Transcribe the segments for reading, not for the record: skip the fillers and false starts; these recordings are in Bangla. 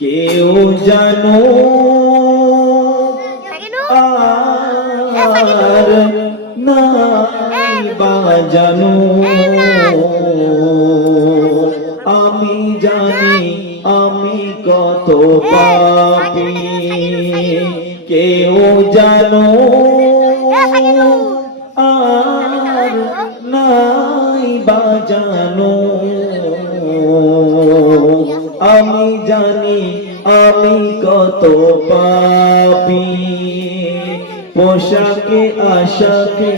কেউ জানো আর নাই বাজানো, আমি জানি আমি কত পাপী, কেউ জানো আর নাই বাজানো, আমি জানি আমি কত পাপী। পোশাকে আশাকে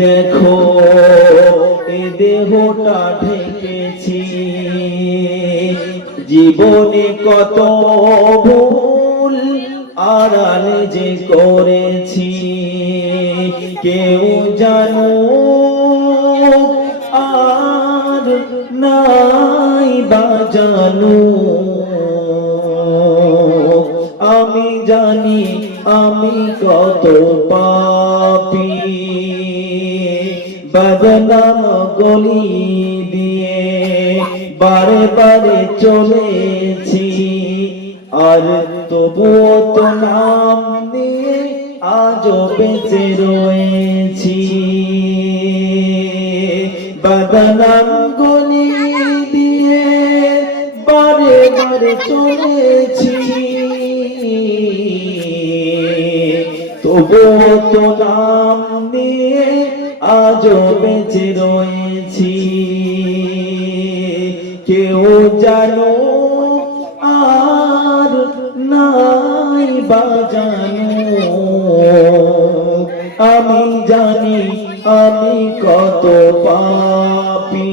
দেখো এ দেহটা ঢেকেছি, জীবনে কত ভুল আড়ালে যে করেছি, কেউ জানো আর নাই বাজানো, আমি জানি আমি কত পাপী। বদনাম গলি দিয়ে বারে বারে চলেছি, আর তবুও তো নাম নিয়ে আজও বেঁচে রয়েছি। বদনাম গলি দিয়ে বারে বারে চলেছি, তবুও তো নাম নিয়ে আজও বেঁচে রয়েছি। কেউ জানো আর নাই বাজানো, আমি জানি আমি কত পাপী।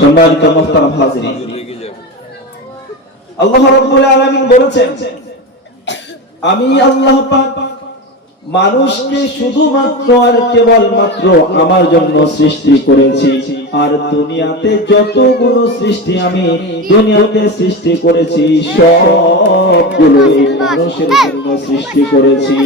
সম্মানিত মুহতারাম হাজিরিন, আল্লাহ রাব্বুল আলামিন বলেছেন, আমি আল্লাহ পাক মানুষকে শুধুমাত্র আর কেবলমাত্র আমার জন্য সৃষ্টি করেছি, আর দুনিয়াতে যতগুলো সৃষ্টি আমি দুনিয়াতে সৃষ্টি করেছি সবগুলো এই মানুষের জন্য সৃষ্টি করেছি।